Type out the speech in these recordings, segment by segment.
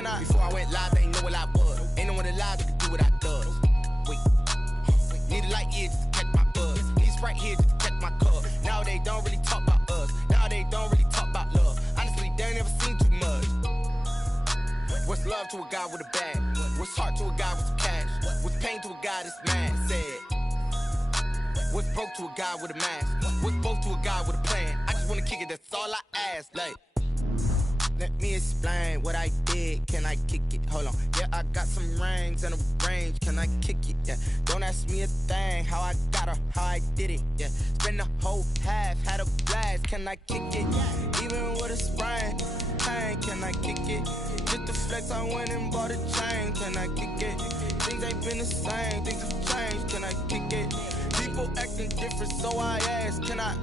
can I? Before I went live, they ain't know what I was. Ain't no one alive that can do what I does. Wait, need a light year just to catch my buzz. Need Sprite here just to catch my cup. Now they don't really talk about us. Now they don't really talk about love. Honestly, they ain't never seen too much. What's love to a guy with a bag? What's heart to a guy with some cash? What's pain to a guy that's mad? Said. What's broke to a guy with a mask? What's both to a guy with a plan? I just wanna kick it, that's all I ask. Like, let me explain what I did. Can I kick it? Hold on. Yeah, I got some rings and a range. Can I kick it? Yeah. Don't ask me a thing. How I got her, how I did it. Yeah. Spend the whole half, had a blast. Can I kick it? Even with a sprain. Hey, can I kick it? Just the flex, I went and bought a chain. Can I kick it? Things ain't been the same. Things have changed. Can I kick it? People acting different, so I ask, can I?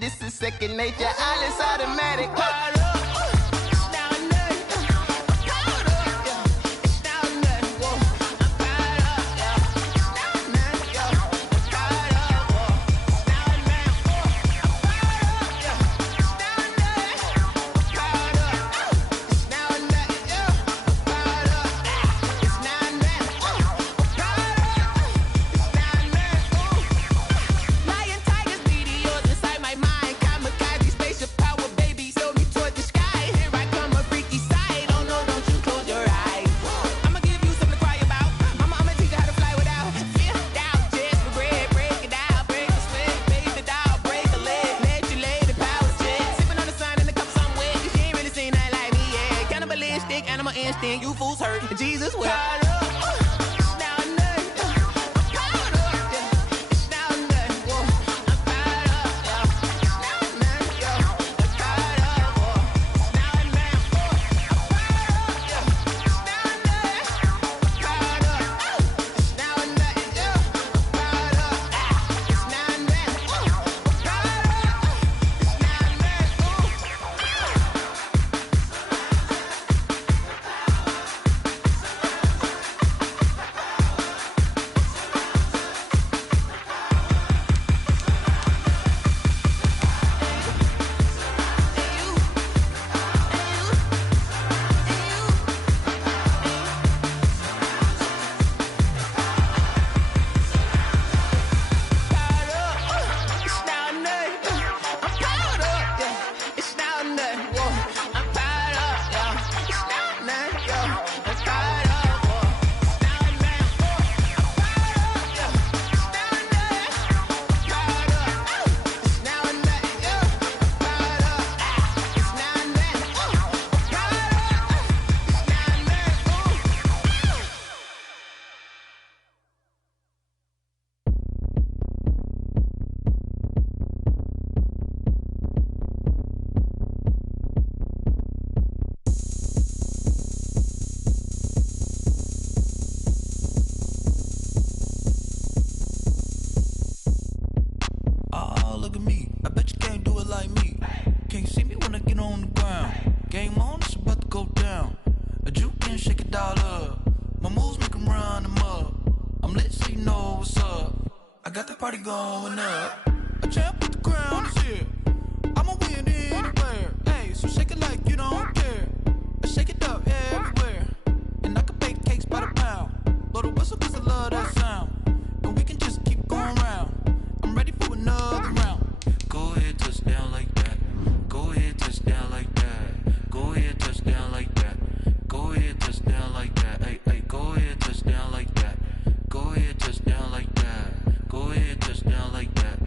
This is second nature, all is automatic. You fools hurt. Jesus will. Party going up. A champ with the crown is here. I'ma win anywhere. Hey, so shake it like you don't care. I shake it up everywhere. And I can bake cakes by the pound. Blow the whistle 'cause I love love that sound. And we can just keep going round. I'm ready for another round. Go ahead, touchdown like that. Go ahead, touchdown like that. Go ahead, touchdown like that. Go ahead, touchdown like that. Hey, hey, go ahead, touchdown like that. Go ahead, touchdown like that. Go ahead, touchdown like that.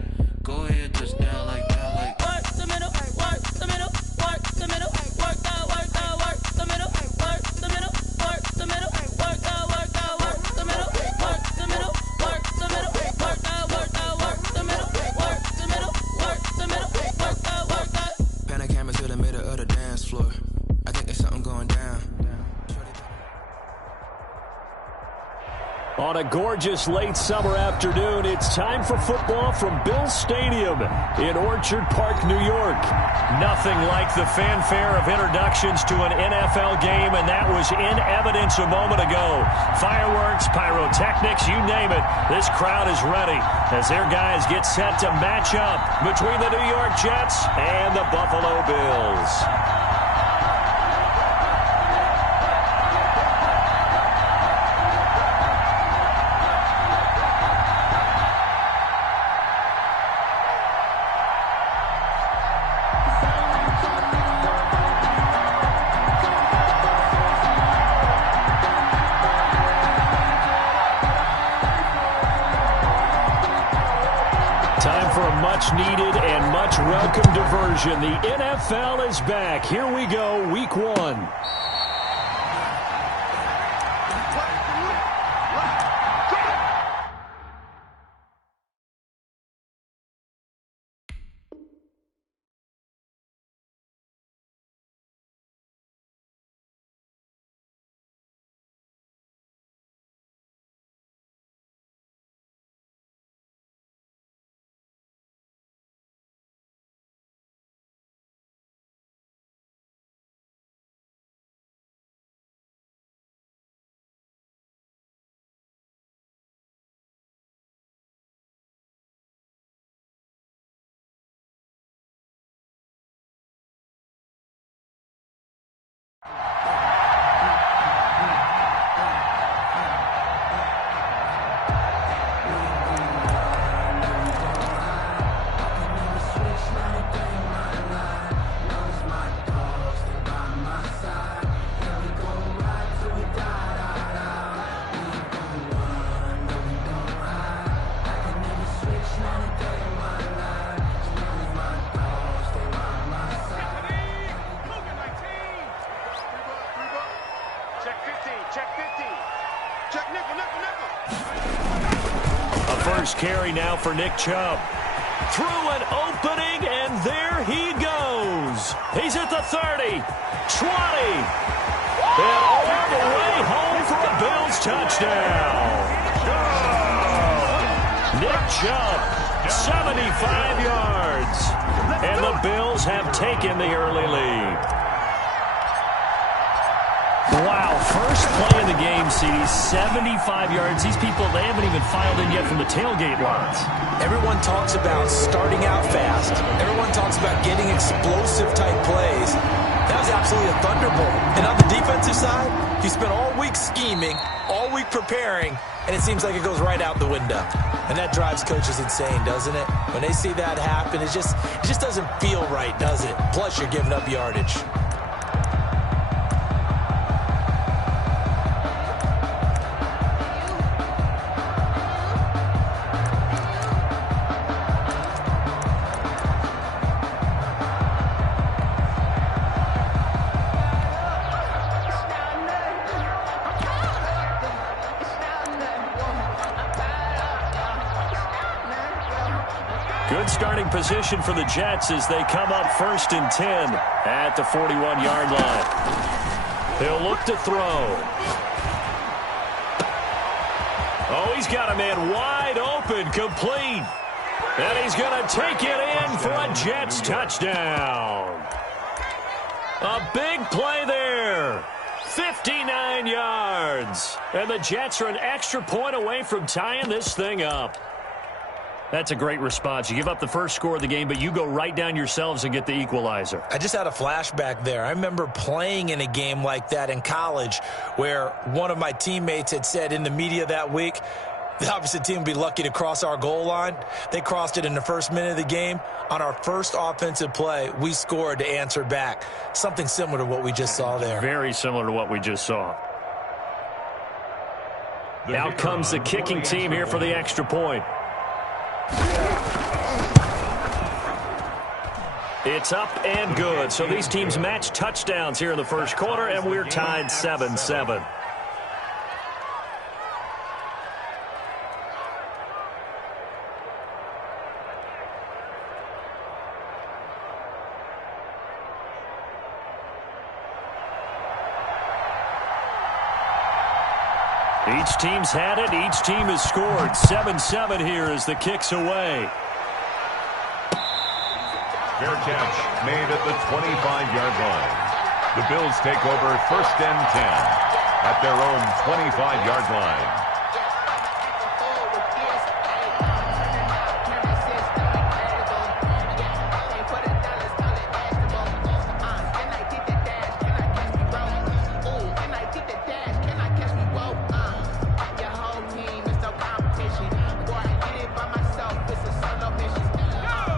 Go ahead, touchdown like that. Like work the middle, work the middle, work the middle, work the middle, work the middle, work the middle, work the middle, work the middle, work the middle, work the middle, work the middle, work the middle, work the middle, work the. Pan a camera to the middle of the dance floor. I think there's something going down. On a gorgeous late summer afternoon, it's time for football from Bills Stadium in Orchard Park, New York. Nothing like the fanfare of introductions to an NFL game, and that was in evidence a moment ago. Fireworks, pyrotechnics, you name it. This crowd is ready as their guys get set to match up between the New York Jets and the Buffalo Bills. Much-needed and much-welcome diversion. The NFL is back. Here we go, Week 1. Carry now for Nick Chubb. Through an opening, and there he goes. He's at the 30, 20, and all the way home for a Bills touchdown. Nick Chubb, 75 yards, and the Bills have taken the early lead. Wow, first play of the game, CD, 75 yards. These people, they haven't even filed in yet from the tailgate lines. Everyone talks about starting out fast. Everyone talks about getting explosive-type plays. That was absolutely a thunderbolt. And on the defensive side, you spent all week scheming, all week preparing, and it seems like it goes right out the window. And that drives coaches insane, doesn't it? When they see that happen, it just doesn't feel right, does it? Plus, you're giving up yardage. Good starting position for the Jets as they come up 1st and 10 at the 41-yard line. He'll look to throw. Oh, he's got a man wide open, complete. And he's going to take it in for a Jets touchdown. A big play there. 59 yards. And the Jets are an extra point away from tying this thing up. That's a great response. You give up the first score of the game, but you go right down yourselves and get the equalizer. I just had a flashback there. I remember playing in a game like that in college where one of my teammates had said in the media that week, the opposite team would be lucky to cross our goal line. They crossed it in the first minute of the game. On our first offensive play, we scored to answer back. Something similar to what we just saw there. Very similar to what we just saw. Out comes the kicking team here for the extra point. It's up and good. So these teams match touchdowns here in the first quarter, and we're tied 7-7. Each team's had it. Each team has scored. 7-7 here as the kick's away. Fair catch made at the 25-yard line. The Bills take over 1st and 10 at their own 25-yard line.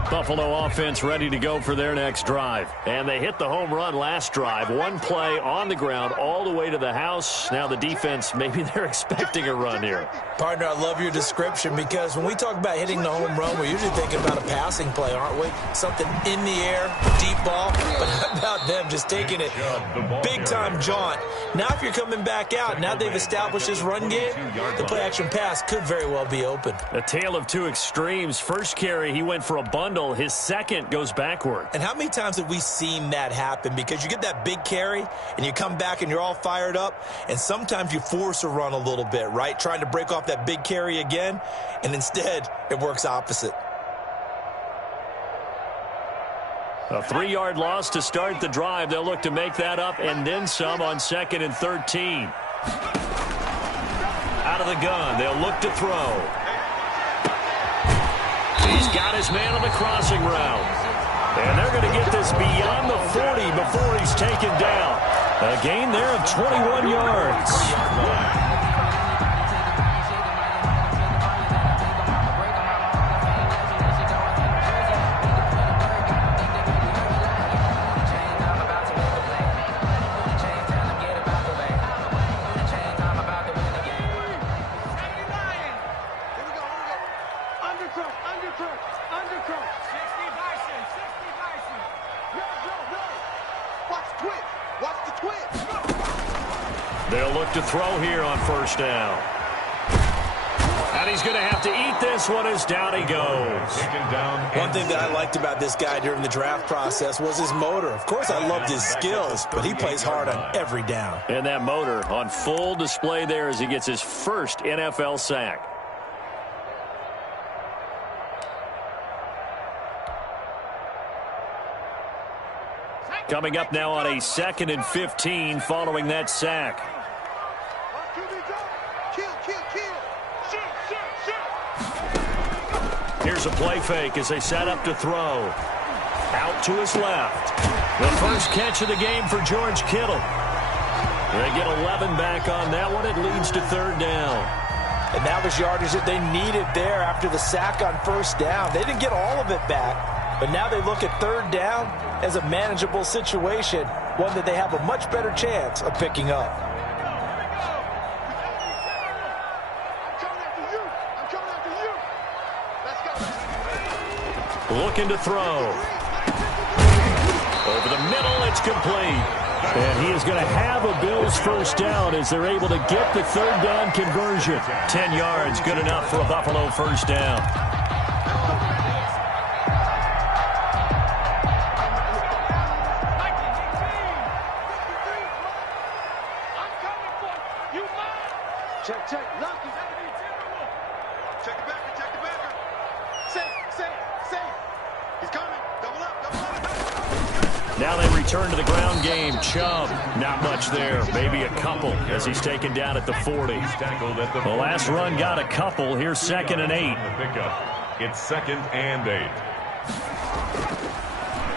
Buffalo offense ready to go for their next drive. And they hit the home run last drive. One play on the ground all the way to the house. Now the defense, maybe they're expecting a run here. Partner, I love your description because when we talk about hitting the home run, we're usually thinking about a passing play, aren't we? Something in the air, deep ball. But how about them just taking it big-time jaunt? Now if you're coming back out, now they've established this run game, the play-action pass could very well be open. A tale of two extremes. First carry, he went for a bundle. His second goes backward. And how many times have we seen that happen? Because you get that big carry, and you come back and you're all fired up, and sometimes you force a run a little bit, right? Trying to break off that big carry again, and instead it works opposite. A 3-yard loss to start the drive. They'll look to make that up and then some on 2nd and 13. Out of the gun, they'll look to throw. He's got his man on the crossing route. And they're going to get this beyond the 40 before he's taken down. A gain there of 21 yards. They'll look to throw here on 1st down. And he's going to have to eat this one as down he goes. One thing that I liked about this guy during the draft process was his motor. Of course, I loved his skills, but he plays hard on every down. And that motor on full display there as he gets his first NFL sack. Coming up now on a 2nd and 15 following that sack. Here's a play fake as they set up to throw. Out to his left. The first catch of the game for George Kittle. They get 11 back on that one. It leads to 3rd down. And that was yardage that they needed there after the sack on 1st down. They didn't get all of it back, but now they look at 3rd down as a manageable situation, one that they have a much better chance of picking up. Looking to throw. Over the middle, it's complete. And he is going to have a Bills 1st down as they're able to get the 3rd down conversion. 10 yards, good enough for a Buffalo 1st down. Now they return to the ground game. Chubb, not much there. Maybe a couple as he's taken down at the 40. The last run got a couple. Here's 2nd and 8. It's 2nd and 8.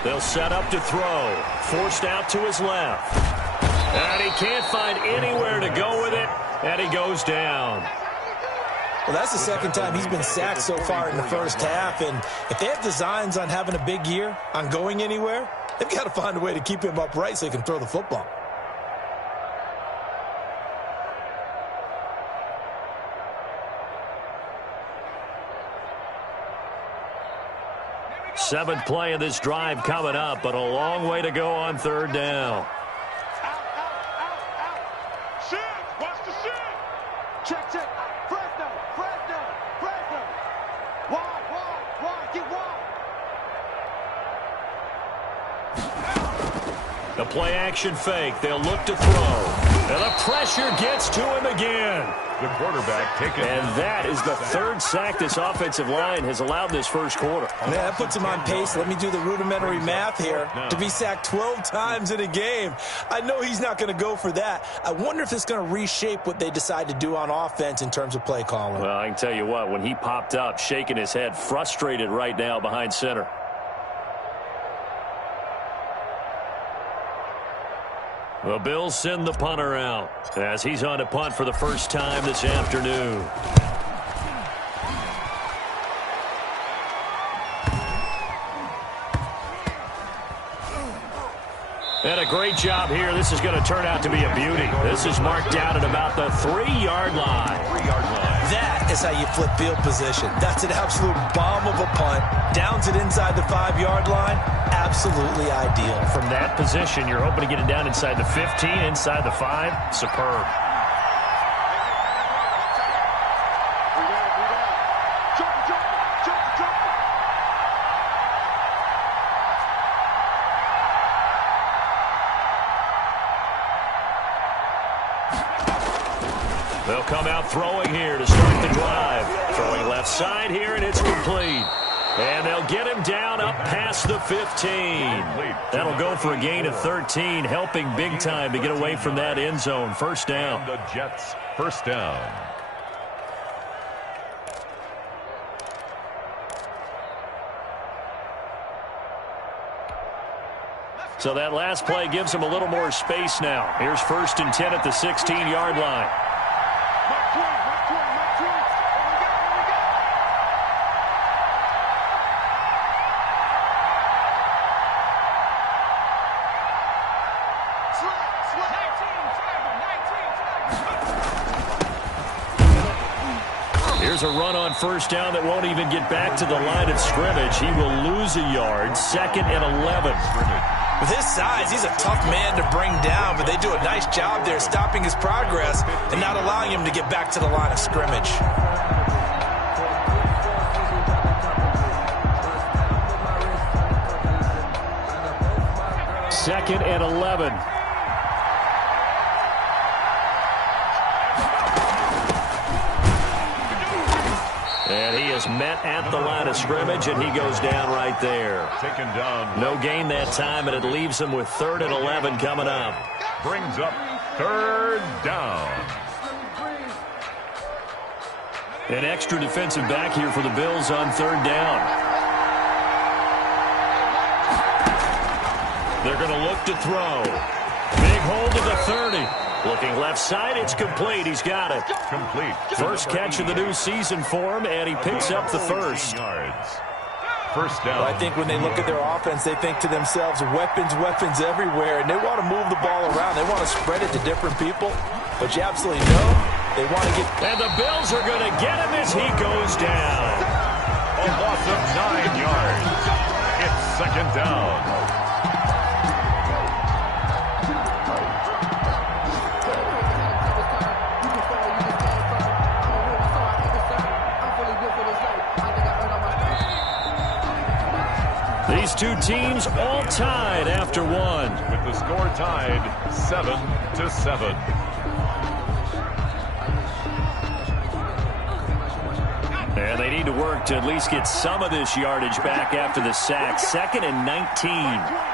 They'll set up to throw. Forced out to his left. And he can't find anywhere to go with it, and he goes down. Well, that's the second time he's been sacked so far in the first half, and if they have designs on having a big year, on going anywhere, they've got to find a way to keep him upright so he can throw the football. Seventh play of this drive coming up, but a long way to go on 3rd down. Check. Fresno. Wide. Get wide. The play action fake. They'll look to throw. And the pressure gets to him again. The quarterback taken. And that is the 3rd sack this offensive line has allowed this first quarter. Yeah, that puts him on pace. Let me do the rudimentary math here. To be sacked 12 times in a game. I know he's not going to go for that. I wonder if it's going to reshape what they decide to do on offense in terms of play calling. Well, I can tell you what, when he popped up, shaking his head, frustrated right now behind center. The Bills send the punter out as he's on to punt for the first time this afternoon. And a great job here. This is going to turn out to be a beauty. This is marked out at about the 3-yard line. That is how you flip field position. That's an absolute bomb of a punt. Downs it inside the 5-yard line. Absolutely ideal. From that position, you're hoping to get it down inside the 15, inside the 5. Superb. They'll come out throwing here to start the drive. Throwing left side here, and it's complete. And they'll get him down up past the 15. That'll go for a gain of 13, helping big time to get away from that end zone. First down. The Jets, first down. So that last play gives him a little more space now. Here's 1st and 10 at the 16-yard line. Here's a run on first down that won't even get back to the line of scrimmage. He will lose a yard. 2nd and 11. With his size, he's a tough man to bring down, but they do a nice job there stopping his progress and not allowing him to get back to the line of scrimmage. 2nd and 11. And he is met at the line of scrimmage, and he goes down right there. Taken down. No gain that time, and it leaves him with 3rd and 11 coming up. Brings up 3rd down. An extra defensive back here for the Bills on 3rd down. They're going to look to throw. Big hold to the 30. Looking left side, it's complete. He's got it. Complete. First catch of the new season for him, and he picks up the first. Yards. First down. I think when they look at their offense, they think to themselves, weapons everywhere, and they want to move the ball around. They want to spread it to different people, but you absolutely know they want to get... And the Bills are going to get him as he goes down. A loss of 9 yards. It's 2nd down. These two teams all tied after one. With the score tied 7-7. And they need to work to at least get some of this yardage back after the sack. 2nd and 19.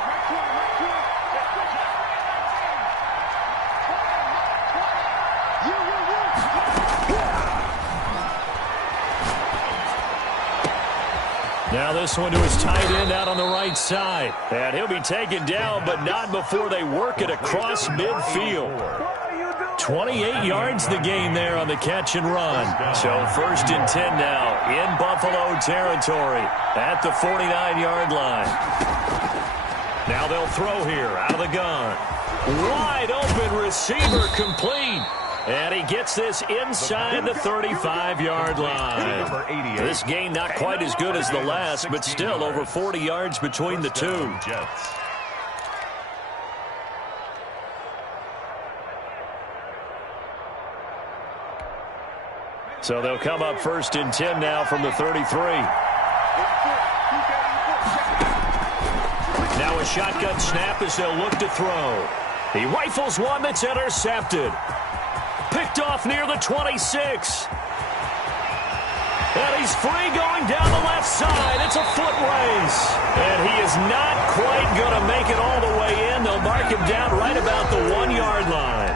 Now this one to his tight end out on the right side. And he'll be taken down, but not before they work it across midfield. 28 yards the gain there on the catch and run. So 1st and 10 now in Buffalo territory at the 49-yard line. Now they'll throw here out of the gun. Wide open receiver complete. And he gets this inside the 35-yard line. This game not quite as good as the last, but still over 40 yards between the two. So they'll come up 1st and 10 now from the 33. Now a shotgun snap as they'll look to throw. He rifles one that's intercepted. Picked off near the 26. And he's free going down the left side. It's a foot race. And he is not quite going to make it all the way in. They'll mark him down right about the 1-yard line.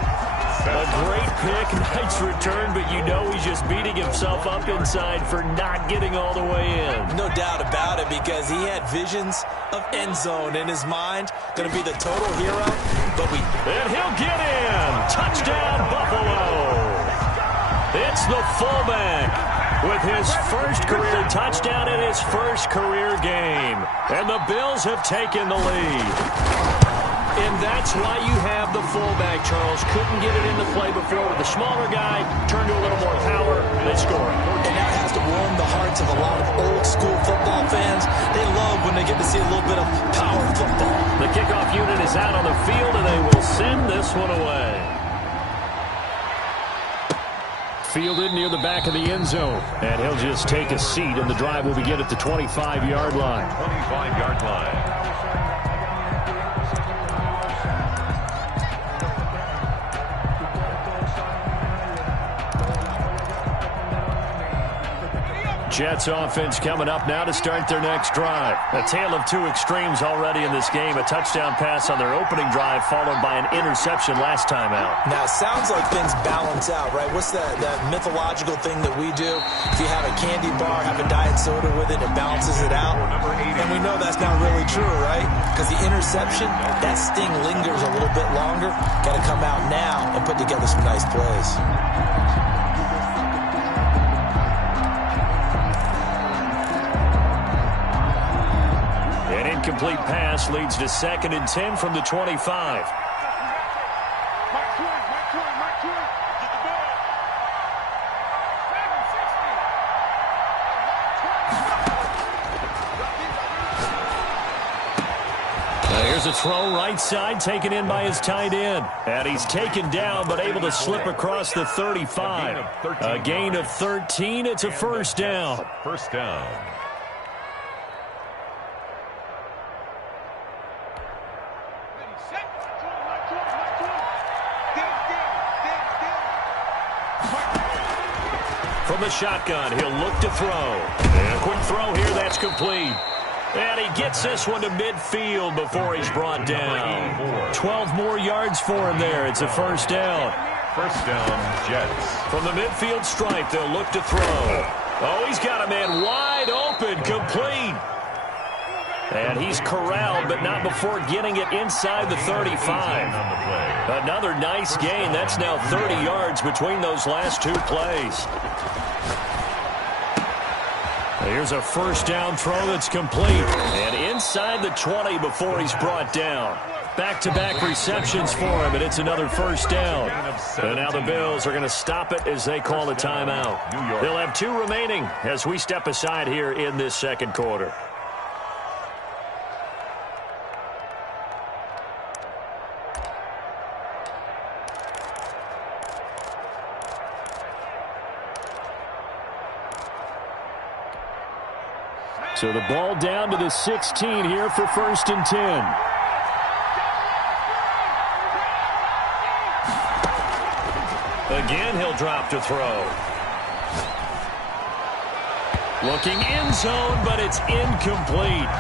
A great pick, nice return, but you know he's just beating himself up inside for not getting all the way in. No doubt about it, because he had visions of end zone in his mind. Going to be the total hero, And he'll get in. Touchdown, Buffalo. It's the fullback with his first career touchdown in his first career game. And the Bills have taken the lead. And that's why you have the fullback, Charles. Couldn't get it into play before with the smaller guy. Turned to a little more power. They score. And that has to warm the hearts of a lot of old-school football fans. They love when they get to see a little bit of power football. The kickoff unit is out on the field, and they will send this one away. Fielded near the back of the end zone. And he'll just take a seat, and the drive will begin at the 25-yard line. 25-yard line. Jets offense coming up now to start their next drive. A tale of two extremes already in this game. A touchdown pass on their opening drive followed by an interception last time out. Now, it sounds like things balance out, right? What's that mythological thing that we do? If you have a candy bar, have a diet soda with it, it balances it out. And we know that's not really true, right? Because the interception, that sting lingers a little bit longer. Got to come out now and put together some nice plays. Incomplete pass leads to 2nd and 10 from the 25. Here's a throw right side, taken in by his tight end. And he's taken down, but able to slip across the 35. A gain of 13. It's a first down. First down. From the shotgun, he'll look to throw. And a quick throw here, that's complete. And he gets this one to midfield before he's brought down. 12 more yards for him there. It's a first down. First down, Jets. From the midfield stripe, they'll look to throw. Oh, he's got a man wide open, complete. And he's corralled, but not before getting it inside the 35. Another nice gain. That's now 30 yards between those last two plays. Here's a first down throw that's complete. And inside the 20 before he's brought down. Back-to-back receptions for him, and it's another first down. And now the Bills are going to stop it as they call a timeout. They'll have two remaining as we step aside here in this second quarter. So the ball down to the 16 here for 1st and 10. Again, he'll drop to throw. Looking end zone, but it's incomplete.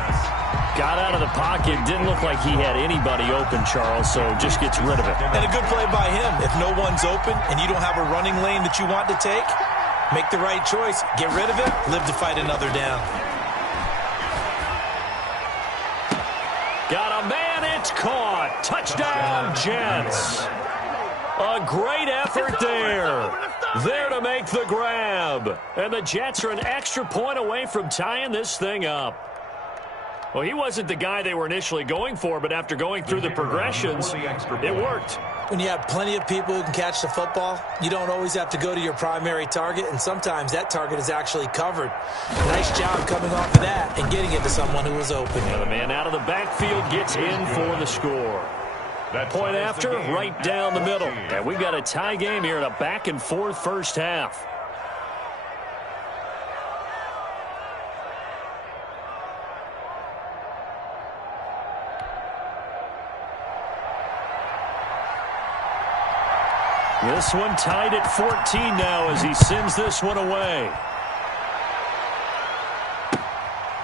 Got out of the pocket. Didn't look like he had anybody open, Charles, so just gets rid of it. And a good play by him. If no one's open and you don't have a running lane that you want to take, make the right choice. Get rid of it. Live to fight another down. Got a man, it's caught. Touchdown, Jets. A great effort there. There to make the grab. And the Jets are an extra point away from tying this thing up. Well, he wasn't the guy they were initially going for, but after going through the progressions, it worked. When you have plenty of people who can catch the football, you don't always have to go to your primary target, and sometimes that target is actually covered. Nice job coming off of that and getting it to someone who was open. And the man out of the backfield gets in for the score. That point after, right down the middle. And we've got a tie game here in a back-and-forth first half. This one tied at 14 now as he sends this one away.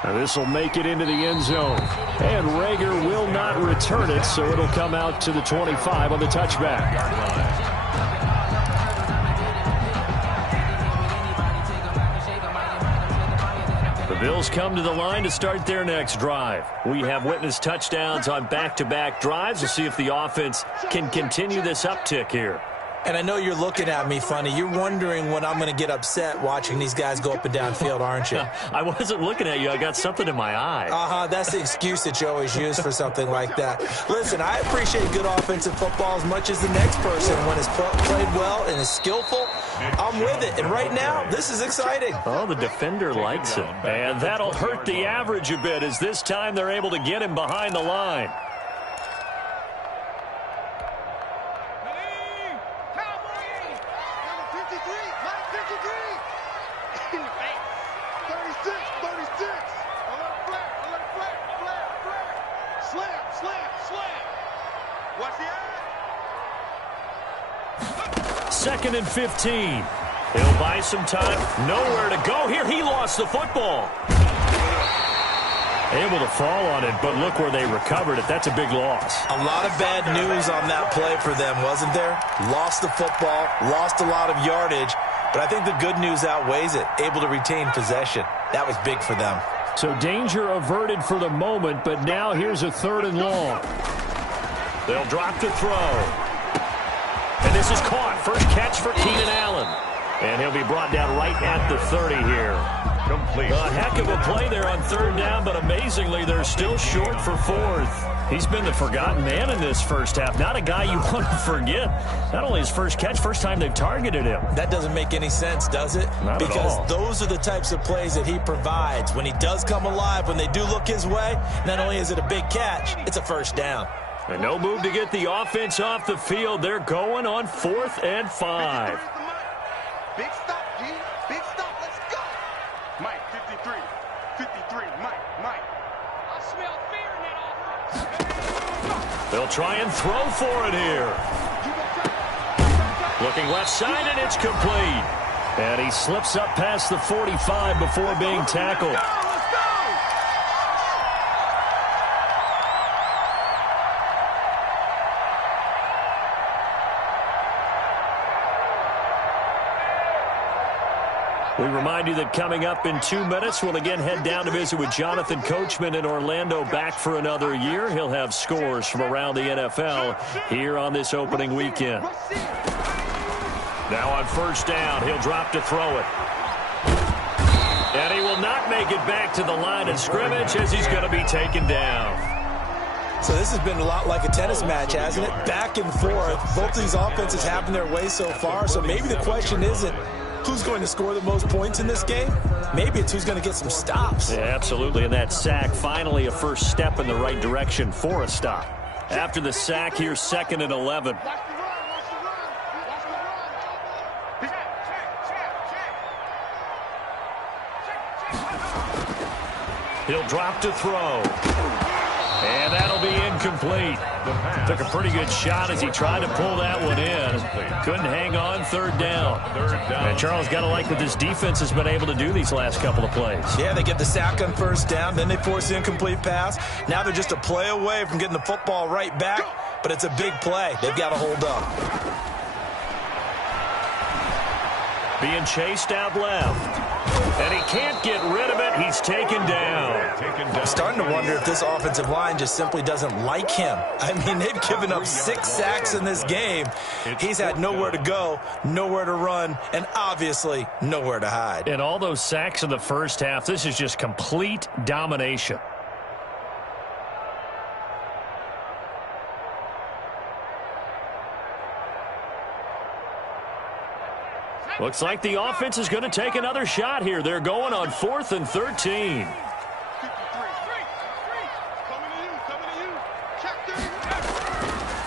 Now this will make it into the end zone. And Rager will not return it, so it'll come out to the 25 on the touchback. The Bills come to the line to start their next drive. We have witnessed touchdowns on back-to-back drives to see if the offense can continue this uptick here. And I know you're looking at me funny. You're wondering when I'm going to get upset watching these guys go up and down field, aren't you? I wasn't looking at you. I got something in my eye. That's the excuse that you always use for something like that. Listen, I appreciate good offensive football as much as the next person. When it's played well and is skillful, I'm with it. And right now, this is exciting. Oh, the defender likes it. And that'll hurt the average a bit as this time they're able to get him behind the line. Second and 15. He'll buy some time. Nowhere to go here. He lost the football. Able to fall on it, but look where they recovered it. That's a big loss. A lot of bad news on that play for them, wasn't there? Lost the football, lost a lot of yardage, but I think the good news outweighs it. Able to retain possession. That was big for them. So danger averted for the moment, but now here's a 3rd and long. They'll drop to throw. And this is caught. First catch for Keenan Allen. And he'll be brought down right at the 30 here. Complete. A heck of a play there on 3rd down, but amazingly, they're still short for 4th. He's been the forgotten man in this first half. Not a guy you want to forget. Not only his first catch, first time they've targeted him. That doesn't make any sense, does it? Not at all. Because those are the types of plays that he provides. When he does come alive, when they do look his way, not only is it a big catch, it's a first down. And no move to get the offense off the field. They're going on 4th and 5. Big stop, G. Big stop. Let's go. Mike, 53. 53. Mike. I smell fear in that offense. They'll try and throw for it here. Looking left side, and it's complete. And he slips up past the 45 before being tackled. We remind you that coming up in 2 minutes, we'll again head down to visit with Jonathan Coachman in Orlando, back for another year. He'll have scores from around the NFL here on this opening weekend. Now on 1st down, he'll drop to throw it. And he will not make it back to the line of scrimmage as he's going to be taken down. So this has been a lot like a tennis match, hasn't it? Back and forth. Both of these offenses having their way so far, so maybe the question isn't who's going to score the most points in this game? Maybe it's who's going to get some stops. Yeah, absolutely, and that sack finally a first step in the right direction for a stop. After the sack, here's 2nd and 11. He'll drop to throw. And that'll be incomplete. Took a pretty good shot as he tried to pull that one in. Couldn't hang on 3rd down. And Charles, got to like what this defense has been able to do these last couple of plays. Yeah, they get the sack on 1st down, then they force the incomplete pass. Now they're just a play away from getting the football right back, but it's a big play. They've got to hold up. Being chased out left. And he can't get rid of it. He's taken down. I'm starting to wonder if this offensive line just simply doesn't like him. I mean, they've given up 6 sacks in this game. He's had nowhere to go, nowhere to run, and obviously nowhere to hide. And all those sacks in the first half, this is just complete domination. Looks like the offense is going to take another shot here. They're going on 4th and 13.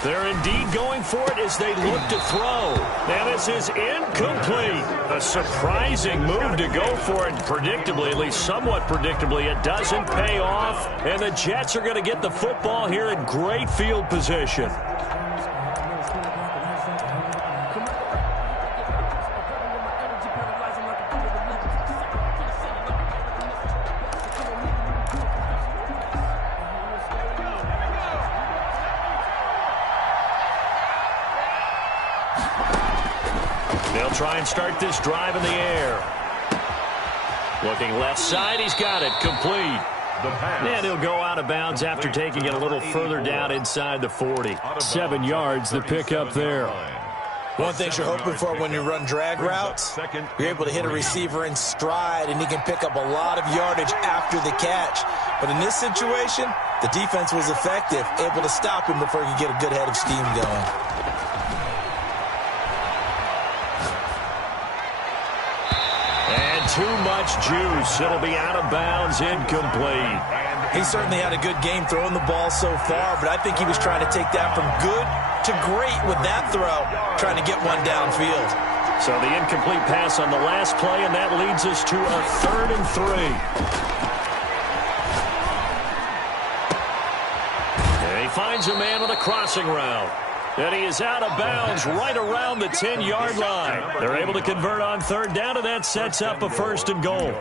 They're indeed going for it as they look to throw. Now this is incomplete. A surprising move to go for it. Predictably, at least somewhat predictably, it doesn't pay off. And the Jets are going to get the football here in great field position. They'll try and start this drive in the air. Looking left side, he's got it, complete. And he'll go out of bounds after taking it a little further down inside the 40. 7 yards, the pickup there. One thing you're hoping for when you run drag routes, you're able to hit a receiver in stride, and he can pick up a lot of yardage after the catch. But in this situation, the defense was effective, able to stop him before he could get a good head of steam going. Too much juice. It'll be out of bounds, incomplete. He certainly had a good game throwing the ball so far, but I think he was trying to take that from good to great with that throw, trying to get one downfield. So the incomplete pass on the last play, and that leads us to a 3rd and 3. And he finds a man on a crossing route. And he is out of bounds right around the 10-yard line. They're able to convert on 3rd down, and that sets up a 1st and goal.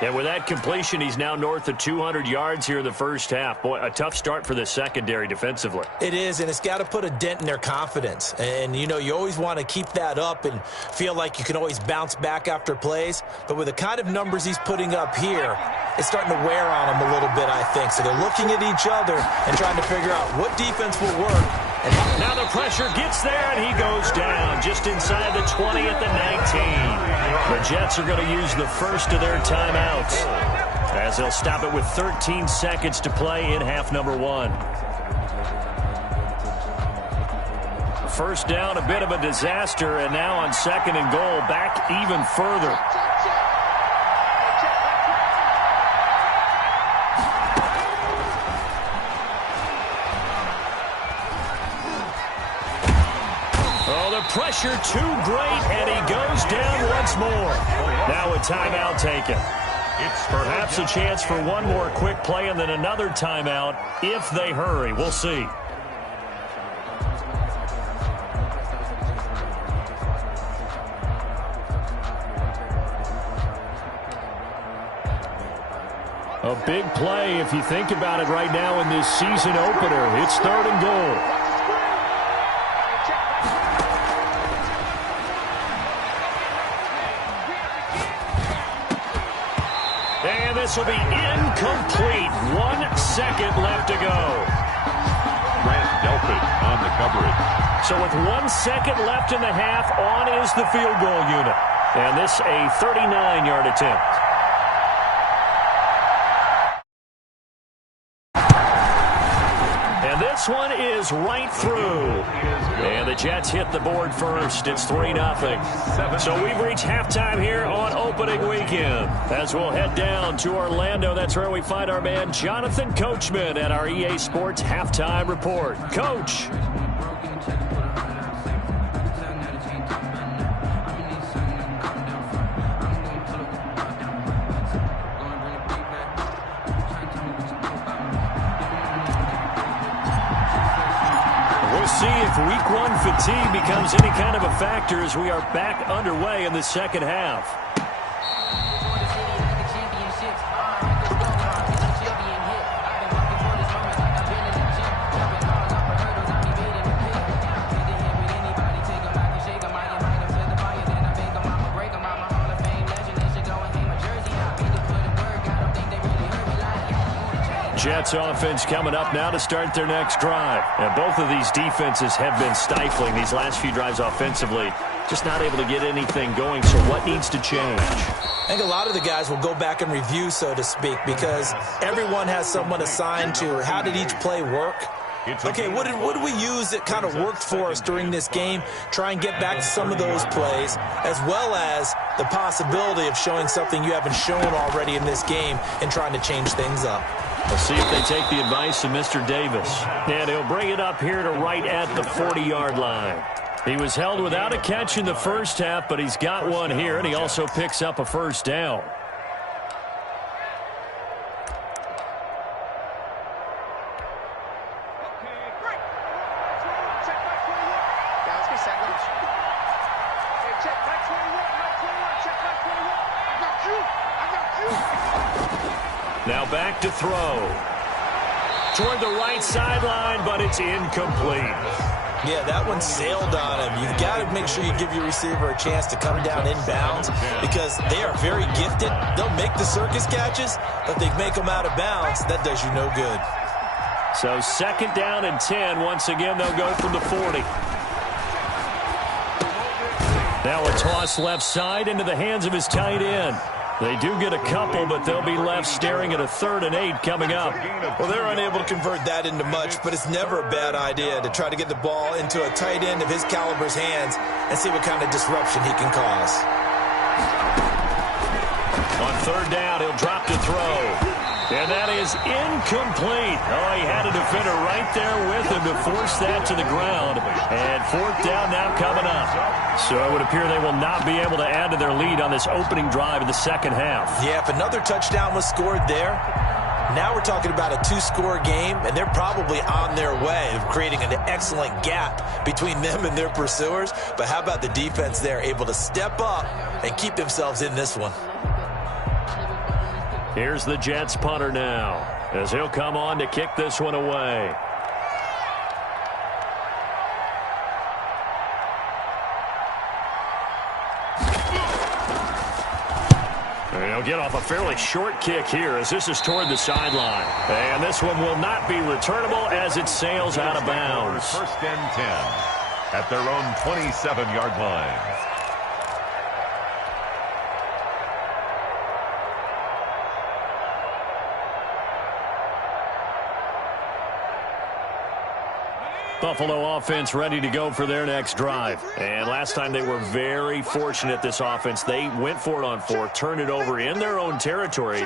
And with that completion, he's now north of 200 yards here in the first half. Boy, a tough start for the secondary defensively. It is, and it's got to put a dent in their confidence. And, you know, you always want to keep that up and feel like you can always bounce back after plays. But with the kind of numbers he's putting up here, it's starting to wear on them a little bit, I think. So they're looking at each other and trying to figure out what defense will work. And now the pressure gets there, and he goes down just inside the 20 at the 19. The Jets are going to use the first of their timeouts as they'll stop it with 13 seconds to play in half number 1. First down, a bit of a disaster, and now on 2nd and goal, back even further. Pressure too great, and he goes down once more. Now a timeout taken. Perhaps a chance for one more quick play and then another timeout if they hurry. We'll see. A big play if you think about it right now in this season opener. It's 3rd and goal. This will be incomplete. 1 second left to go. Grant Delpit on the coverage. So with 1 second left in the half, on is the field goal unit. And this a 39-yard attempt. And this one is right through. And the Jets hit the board first. It's 3-0. So we've reached halftime here on opening weekend. As we'll head down to Orlando, that's where we find our man Jonathan Coachman at our EA Sports Halftime Report. Coach. See if week 1 fatigue becomes any kind of a factor as we are back underway in the second half. Jets offense coming up now to start their next drive. And both of these defenses have been stifling these last few drives offensively. Just not able to get anything going, so what needs to change? I think a lot of the guys will go back and review, so to speak, because everyone has someone assigned to how did each play work. Okay, what did we use that kind of worked for us during this game? Try and get back to some of those plays, as well as the possibility of showing something you haven't shown already in this game and trying to change things up. We'll see if they take the advice of Mr. Davis. And he'll bring it up here to right at the 40-yard line. He was held without a catch in the first half, but he's got one here, and he also picks up a first down. Now back to throw. Toward the right sideline, but it's incomplete. Yeah, that one sailed on him. You've got to make sure you give your receiver a chance to come down inbounds because they are very gifted. They'll make the circus catches, but they make them out of bounds. That does you no good. So 2nd down and 10. Once again, they'll go from the 40. Now a toss left side into the hands of his tight end. They do get a couple, but they'll be left staring at a 3rd and 8 coming up. Well, they're unable to convert that into much, but it's never a bad idea to try to get the ball into a tight end of his caliber's hands and see what kind of disruption he can cause. On 3rd down, he'll drop to throw. And that is incomplete. Oh, he had a defender right there with him to force that to the ground. And 4th down now coming up. So it would appear they will not be able to add to their lead on this opening drive of the second half. Yeah, if another touchdown was scored there, now we're talking about a 2-score game, and they're probably on their way of creating an excellent gap between them and their pursuers. But how about the defense there, able to step up and keep themselves in this one? Here's the Jets punter now, as he'll come on to kick this one away. And he'll get off a fairly short kick here as this is toward the sideline. And this one will not be returnable as it sails out of bounds. 1st and 10 at their own 27-yard line. Buffalo offense ready to go for their next drive. And last time they were very fortunate, this offense. They went for it on 4, turned it over in their own territory,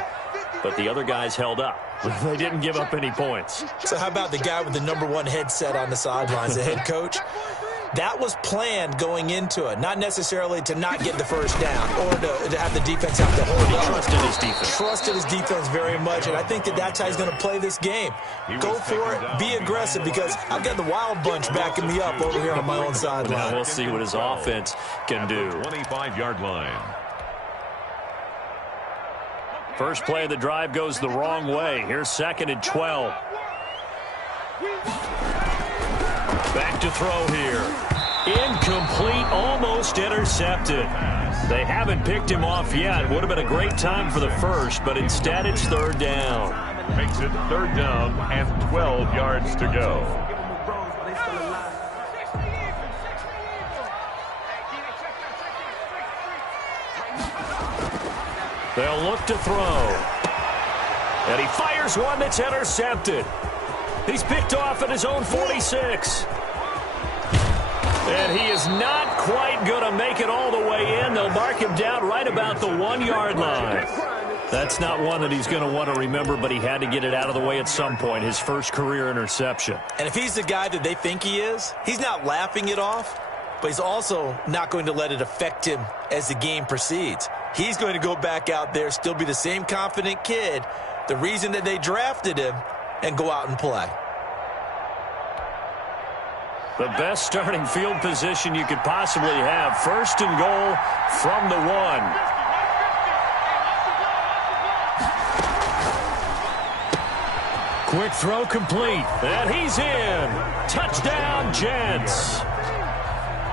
but the other guys held up. They didn't give up any points. So how about the guy with the #1 headset on the sidelines, the head coach? That was planned going into it, not necessarily to not get the first down or to have the defense have to hold He on. trusted his defense. Trusted his defense very much, and I think that's how he's going to play this game. Go for it, be aggressive, because I've got the wild bunch backing me up over here on my own sideline. Now we'll see what his offense can do. 25-yard line. First play of the drive goes the wrong way. Here's 2nd and 12. Back to throw here. Incomplete, almost intercepted. They haven't picked him off yet. Would have been a great time for the first, but instead it's 3rd down. Makes it 3rd down and 12 yards to go. They'll look to throw. And he fires one that's intercepted. He's picked off at his own 46. And he is not quite going to make it all the way in. They'll mark him down right about the 1-yard line. That's not one that he's going to want to remember, but he had to get it out of the way at some point, his first career interception. And if he's the guy that they think he is, he's not laughing it off, but he's also not going to let it affect him as the game proceeds. He's going to go back out there, still be the same confident kid, the reason that they drafted him, and go out and play. The best starting field position you could possibly have. 1st and goal from the 1. Quick throw complete. And he's in. Touchdown, Jets.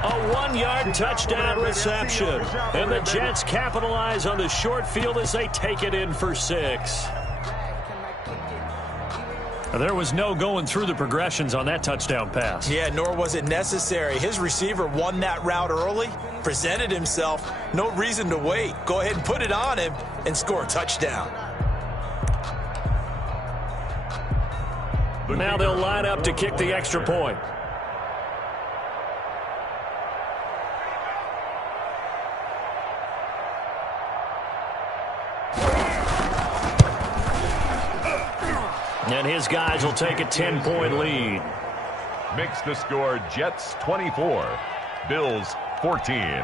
A 1-yard touchdown reception. And the Jets capitalize on the short field as they take it in for 6. There was no going through the progressions on that touchdown pass. Yeah, nor was it necessary. His receiver won that route early, presented himself. No reason to wait. Go ahead and put it on him and score a touchdown. Now they'll line up to kick the extra point. And his guys will take a 10-point lead. Makes the score Jets 24, Bills 14.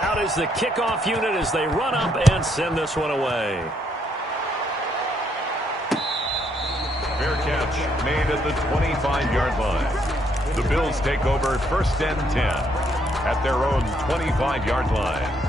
Out is the kickoff unit as they run up and send this one away. Fair catch made at the 25-yard line. The Bills take over first and 10 at their own 25-yard line.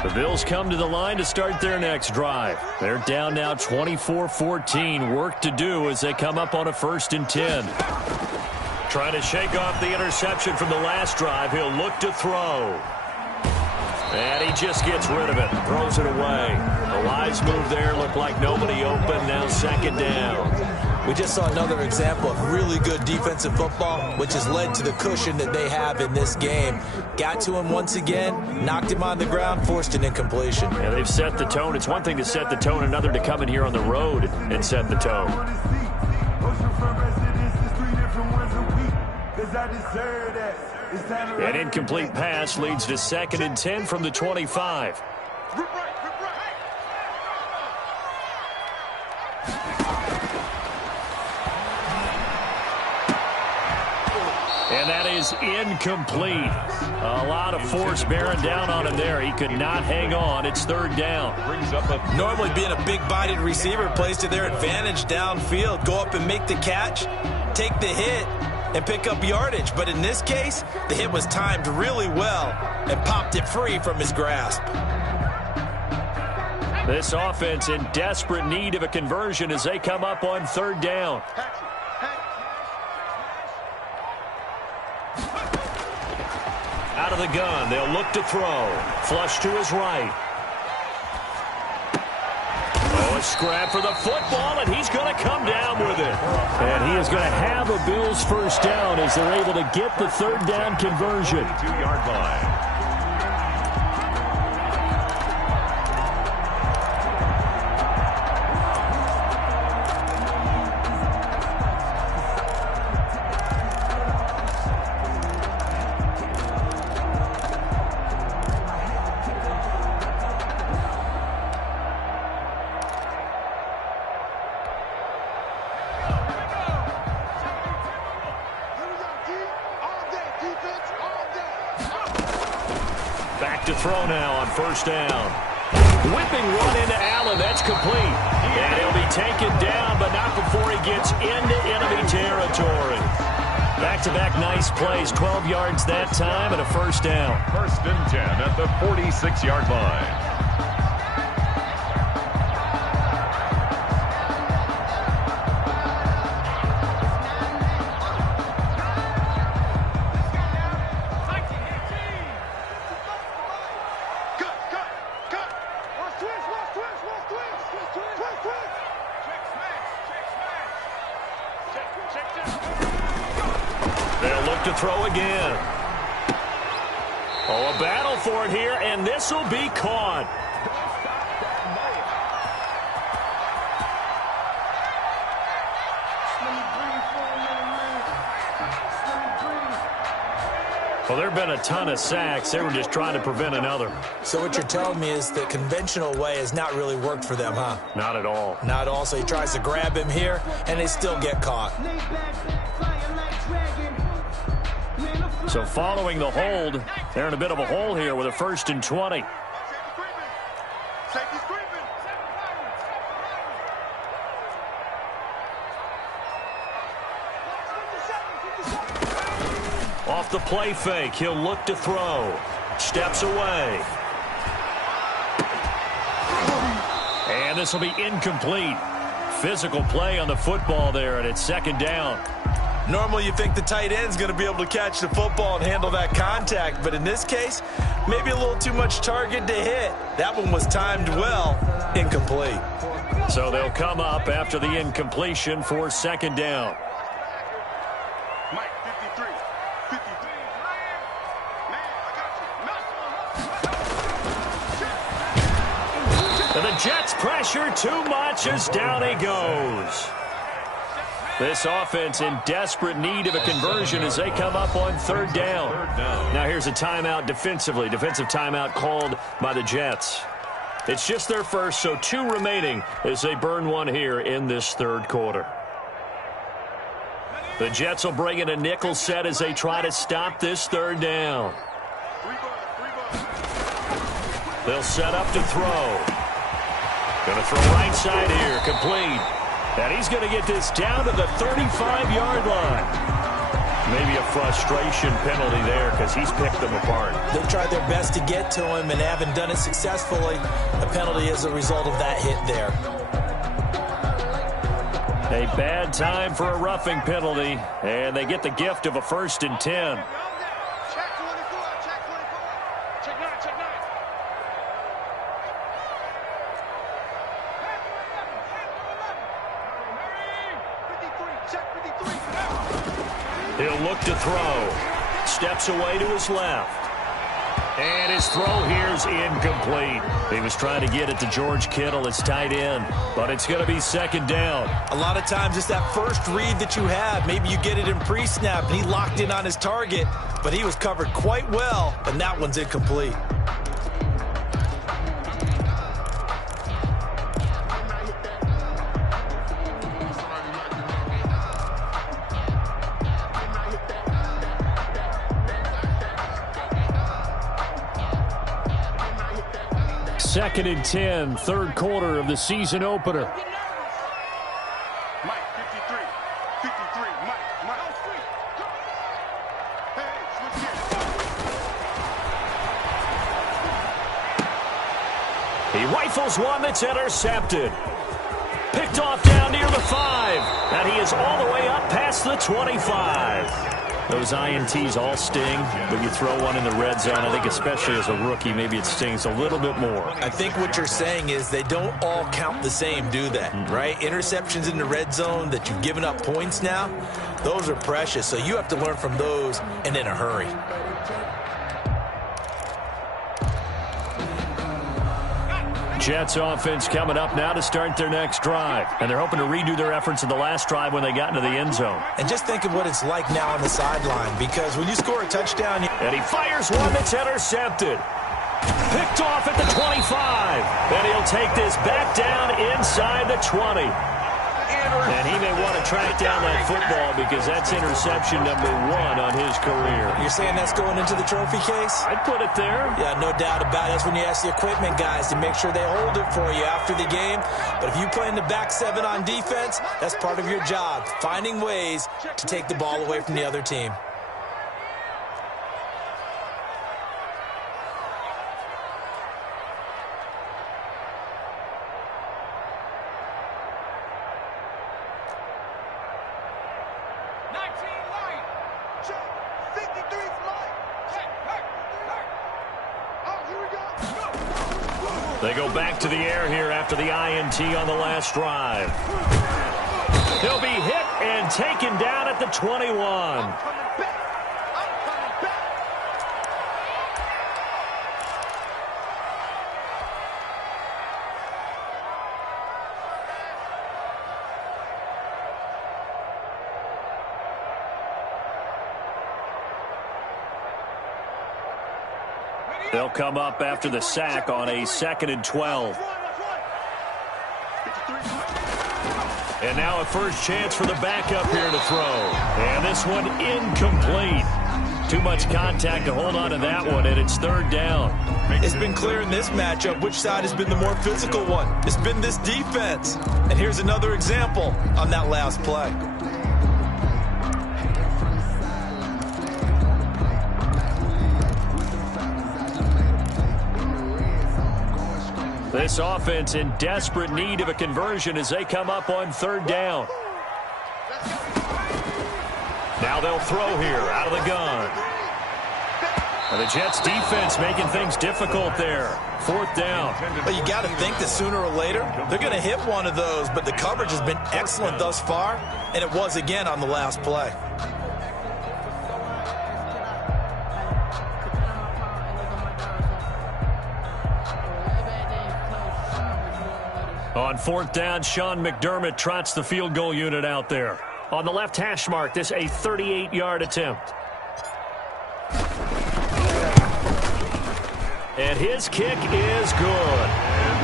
The Bills come to the line to start their next drive. They're down now 24-14. Work to do as they come up on a 1st and 10. Trying to shake off the interception from the last drive. He'll look to throw. And he just gets rid of it. Throws it away. The wise move there. Looked like nobody open. Now 2nd down. We just saw another example of really good defensive football, which has led to the cushion that they have in this game. Got to him once again, knocked him on the ground, forced an incompletion. Yeah, they've set the tone. It's one thing to set the tone, another to come in here on the road and set the tone. An incomplete pass leads to 2nd and 10 from the 25. And that is incomplete. A lot of force bearing down on him there. He could not hang on. It's 3rd down. Normally being a big-bodied receiver plays to their advantage downfield. Go up and make the catch, take the hit, and pick up yardage. But in this case, the hit was timed really well and popped it free from his grasp. This offense in desperate need of a conversion as they come up on 3rd down. Out of the gun, they'll look to throw. Flush to his right. Oh, a scrap for the football, and he's going to come down with it. And he is going to have a Bills 1st down as they're able to get the 3rd down conversion. 2-yard line. To throw now on 1st down. Whipping run into Allen. That's complete. And he'll be taken down, but not before he gets into enemy territory. Back-to-back nice plays. 12 yards that time and a 1st down. 1st and 10 at the 46-yard line. To throw again. Oh, a battle for it here, and this will be caught. Well, there have been a ton of sacks. They were just trying to prevent another. So what you're telling me is the conventional way has not really worked for them, huh? Not at all. Not at all. So he tries to grab him here, and they still get caught. So following the hold, they're in a bit of a hole here with a 1st and 20. Off the play fake, he'll look to throw. Steps away. And this will be incomplete. Physical play on the football there, and it's 2nd down. Normally you think the tight end's going to be able to catch the football and handle that contact, but in this case, maybe a little too much target to hit. That one was timed well, incomplete. So they'll come up after the incompletion for 2nd down. Mike, 53. 53. And the Jets pressure too much as down he goes. This offense in desperate need of a conversion as they come up on 3rd down. Now here's a timeout defensively. Defensive timeout called by the Jets. It's just their first, so 2 remaining as they burn one here in this 3rd quarter. The Jets will bring in a nickel set as they try to stop this 3rd down. They'll set up to throw. Going to throw right side here, complete. And he's going to get this down to the 35-yard line. Maybe a frustration penalty there because he's picked them apart. They've tried their best to get to him and haven't done it successfully. A penalty as a result of that hit there. A bad time for a roughing penalty, and they get the gift of a 1st and 10. He'll look to throw. Steps away to his left. And his throw here's incomplete. He was trying to get it to George Kittle, his tight end, but it's going to be 2nd down. A lot of times it's that first read that you have. Maybe you get it in pre-snap, and he locked in on his target, but he was covered quite well, and that one's incomplete. Second and 10, 3rd quarter of the season opener. Mike, 53. 53. Mike. Hey, switch here. He rifles one that's intercepted. Picked off down near the 5. And he is all the way up past the 25. Those INTs all sting, but you throw one in the red zone, I think especially as a rookie, maybe it stings a little bit more. I think what you're saying is they don't all count the same, do they? Right? Interceptions in the red zone that you've given up points now, those are precious. So you have to learn from those and in a hurry. Jets offense coming up now to start their next drive. And they're hoping to redo their efforts in the last drive when they got into the end zone. And just think of what it's like now on the sideline, because when you score a touchdown... And he fires one that's intercepted. Picked off at the 25. And he'll take this back down inside the 20. And he may want to track down that football because that's interception number 1 on his career. You're saying that's going into the trophy case? I'd put it there. Yeah, no doubt about it. That's when you ask the equipment guys to make sure they hold it for you after the game. But if you play in the back 7 on defense, that's part of your job, finding ways to take the ball away from the other team. They go back to the air here after the INT on the last drive. He'll be hit and taken down at the 21. They'll come up after the sack on a 2nd and 12. And now a first chance for the backup here to throw. And this one incomplete. Too much contact to hold on to that one, and it's 3rd down. It's been clear in this matchup which side has been the more physical one. It's been this defense. And here's another example on that last play. This offense in desperate need of a conversion as they come up on 3rd down. Now they'll throw here out of the gun. And the Jets defense making things difficult there. 4th down. But you got to think that sooner or later they're going to hit one of those, but the coverage has been excellent thus far, and it was again on the last play. On 4th down, Sean McDermott trots the field goal unit out there. On the left hash mark, this a 38-yard attempt. And his kick is good.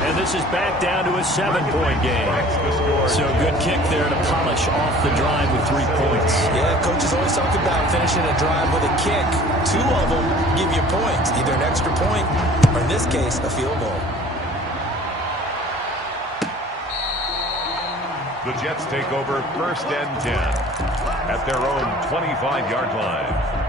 And this is back down to a 7-point game. So good kick there to polish off the drive with 3 points. Yeah, coaches always talk about finishing a drive with a kick. 2 of them give you points, either an extra point or, in this case, a field goal. The Jets take over 1st and 10 at their own 25-yard line.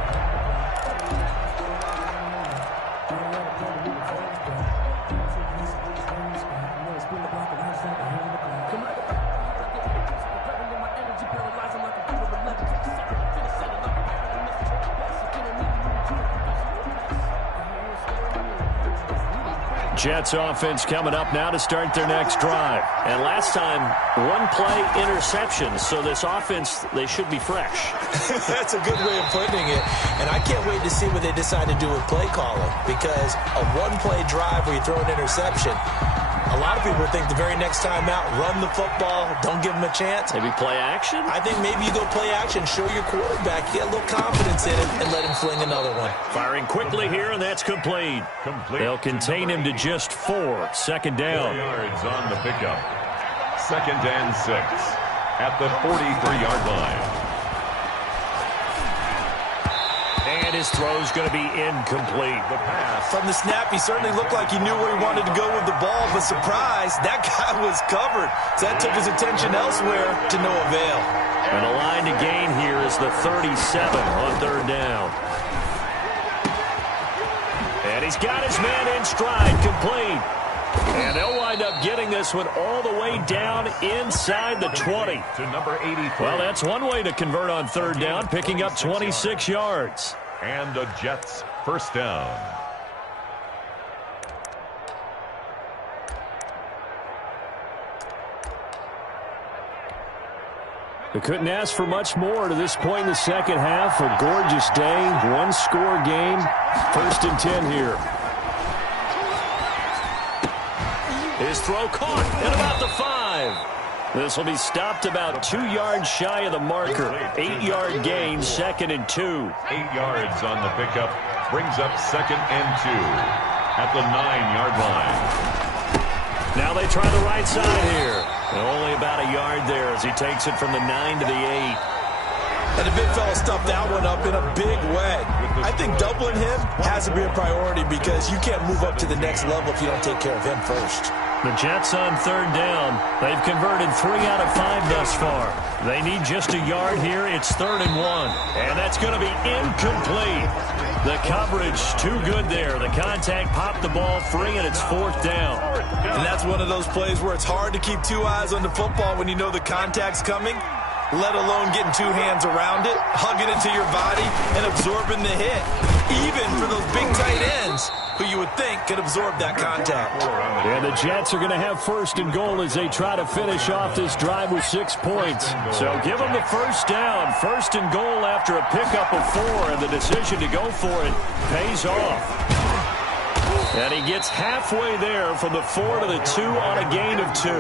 Jets offense coming up now to start their next drive. And last time, 1-play interception. So this offense, they should be fresh. That's a good way of putting it. And I can't wait to see what they decide to do with play calling. Because a 1-play drive where you throw an interception, a lot of people think the very next time out, run the football, don't give them a chance. Maybe play action? I think maybe you go play action, show your quarterback, you get a little confidence in him, and let him fling another one. Firing quickly here, and that's complete. They'll contain him to just 4. 2nd down. 4 yards on the pickup. 2nd and 6 at the 43-yard line. And his throw's going to be incomplete. The pass. From the snap, he certainly looked like he knew where he wanted to go with the ball, but surprise, that guy was covered. So that took his attention elsewhere to no avail. And the line to gain here is the 37 on 3rd down. And he's got his man in stride, complete. And they'll wind up getting this one all the way down inside the 20. To number 83. Well, that's one way to convert on 3rd down, picking up 26 yards. And the Jets' 1st down. They couldn't ask for much more to this point in the second half. A gorgeous day, 1-score game. 1st and 10 here. His throw caught at about the 5. This will be stopped about 2 yards shy of the marker. 8-yard gain, 2nd and 2. 8 yards on the pickup. Brings up 2nd and 2 at the 9-yard line. Now they try the right side here. And only about a yard there as he takes it from the 9 to the 8. And the big fella stuffed that one up in a big way. I think doubling him has to be a priority because you can't move up to the next level if you don't take care of him first. The Jets on 3rd down. They've converted 3 out of 5 thus far. They need just a yard here. It's 3rd and 1. And that's going to be incomplete. The coverage too good there. The contact popped the ball free, and it's 4th down. And that's one of those plays where it's hard to keep 2 eyes on the football when you know the contact's coming, let alone getting 2 hands around it, hugging it to your body, and absorbing the hit. Even for those big tight ends who you would think could absorb that contact. And the Jets are going to have 1st and goal as they try to finish off this drive with 6 points. So give them the 1st down. 1st and goal after a pickup of 4, and the decision to go for it pays off. And he gets halfway there from the 4 to the 2 on a gain of 2.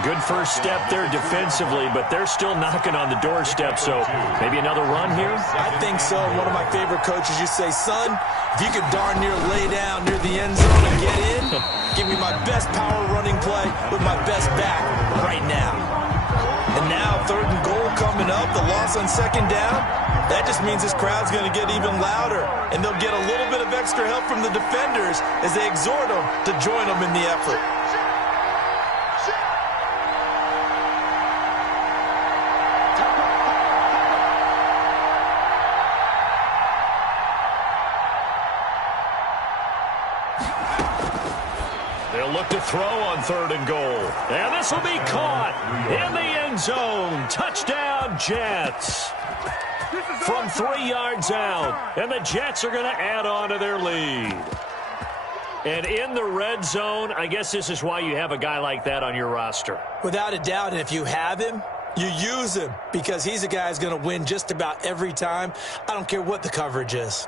Good first step there defensively, but they're still knocking on the doorstep, so maybe another run here? I think so. One of my favorite coaches used to say, son, if you could darn near lay down near the end zone and get in, give me my best power running play with my best back right now. And now 3rd and goal coming up, the loss on 2nd down. That just means this crowd's going to get even louder, and they'll get a little bit of extra help from the defenders as they exhort them to join them in the effort. They'll look to throw on 3rd and goal. And this will be caught in the end zone. Touchdown, Jets. From 3 yards out. And the Jets are going to add on to their lead. And in the red zone, I guess this is why you have a guy like that on your roster. Without a doubt, and if you have him, you use him because he's a guy who's going to win just about every time. I don't care what the coverage is.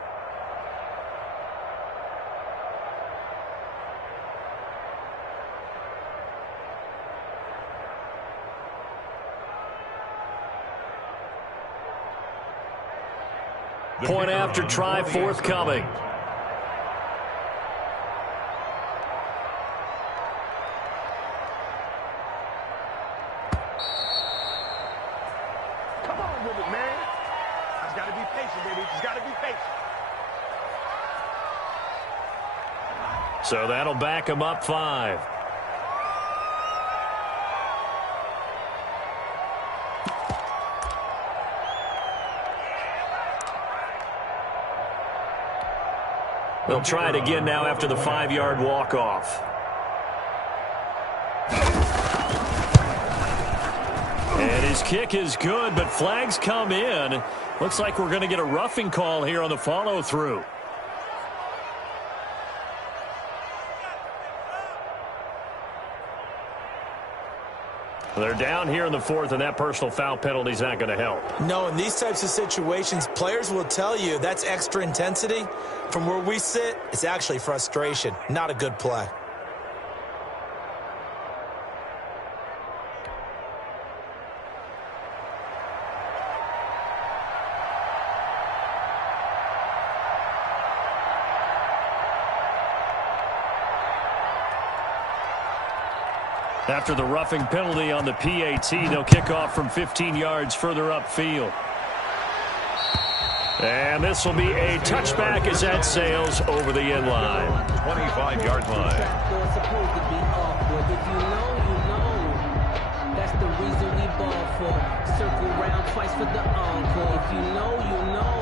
Point after try forthcoming. Come on with it, man. Just got to be patient, baby. Just got to be patient. So that'll back him up 5. They'll try it again now after the 5-yard walk-off. And his kick is good, but flags come in. Looks like we're going to get a roughing call here on the follow-through. They're down here in the 4th, and that personal foul penalty is not going to help. No, in these types of situations, players will tell you that's extra intensity. From where we sit, it's actually frustration, not a good play. After the roughing penalty on the PAT, they'll kick off from 15 yards further upfield. And this will be a touchback as that sails over the end line. 25-yard line. If you know, you know. That's the reason we ball for. Circle round twice for the encore. If you know, you know.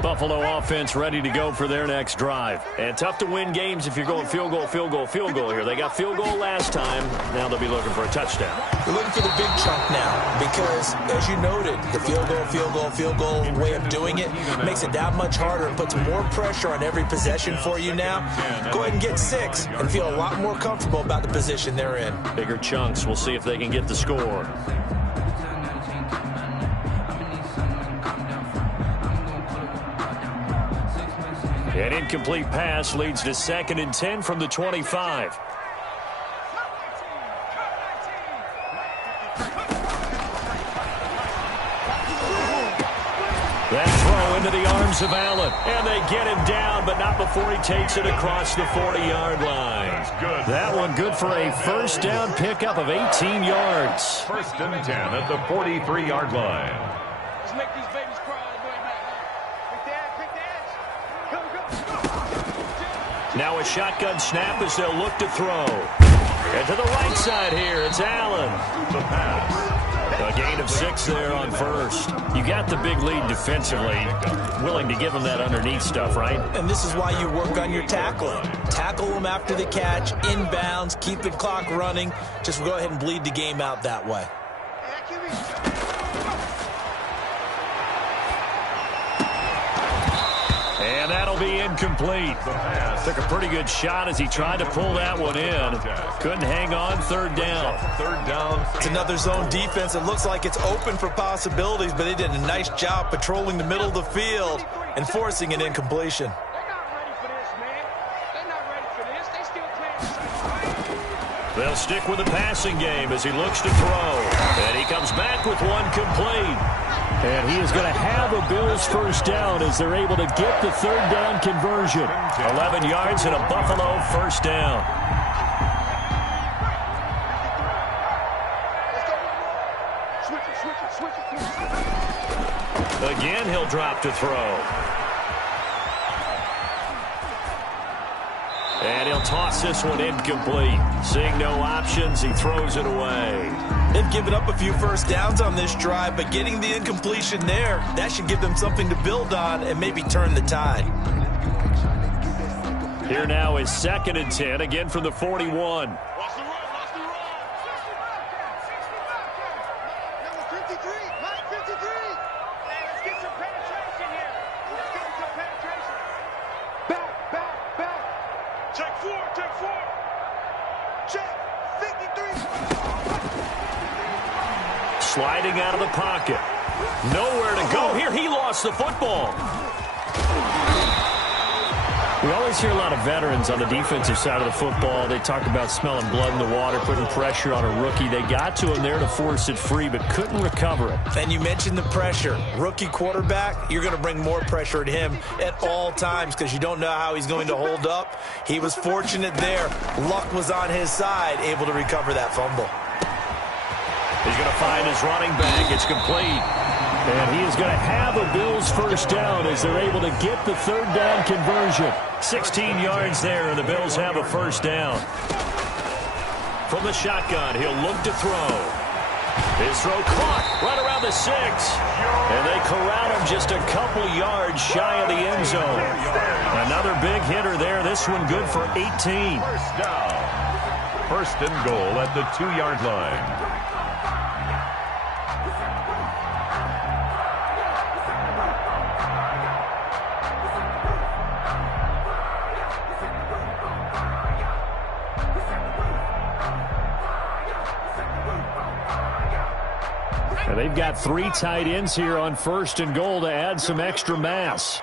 Buffalo offense ready to go for their next drive. And tough to win games if you're going field goal, field goal, field goal here. They got field goal last time. Now they'll be looking for a touchdown. They're looking for the big chunk now because, as you noted, the field goal way of doing it makes it that much harder and puts more pressure on every possession for you now. Go ahead and get 6 and feel a lot more comfortable about the position they're in. Bigger chunks. We'll see if they can get the score. An incomplete pass leads to 2nd and 10 from the 25. That throw into the arms of Allen. And they get him down, but not before he takes it across the 40-yard line. That one good for a first down pickup of 18 yards. 1st and 10 at the 43-yard line. Let's make these babies cry. Now a shotgun snap as they'll look to throw. And to the right side here, it's Allen. The pass. A gain of 6 there on 1st. You got the big lead defensively. Willing to give them that underneath stuff, right? And this is why you work on your tackling. Tackle them after the catch, inbounds, keep the clock running. Just go ahead and bleed the game out that way. And that'll be incomplete. Took a pretty good shot as he tried to pull that one in. Couldn't hang on. Third down. Third down. It's another zone defense. It looks like it's open for possibilities, but they did a nice job patrolling the middle of the field and forcing an incompletion. They'll stick with the passing game as he looks to throw. And he comes back with one complete. And he is going to have a Bills first down as they're able to get the third down conversion. 11 yards and a Buffalo first down. Again, he'll drop to throw. And he'll toss this one incomplete. Seeing no options, he throws it away. They've given up a few first downs on this drive, but getting the incompletion there, that should give them something to build on and maybe turn the tide. Here now is 2nd and 10, again from the 41. Sliding out of the pocket. Nowhere to go here. He lost the football. We always hear a lot of veterans on the defensive side of the football. They talk about smelling blood in the water, putting pressure on a rookie. They got to him there to force it free, but couldn't recover it. And you mentioned the pressure. Rookie quarterback, you're going to bring more pressure at him at all times because you don't know how he's going to hold up. He was fortunate there. Luck was on his side, able to recover that fumble. He's going to find his running back. It's complete. And he is going to have a Bills first down as they're able to get the third down conversion. 16 yards there, and the Bills have a first down. From the shotgun, he'll look to throw. His throw caught right around the 6. And they corral him just a couple yards shy of the end zone. Another big hitter there. This one good for 18. First down. First and goal at the 2-yard line. And they've got 3 tight ends here on first and goal to add some extra mass.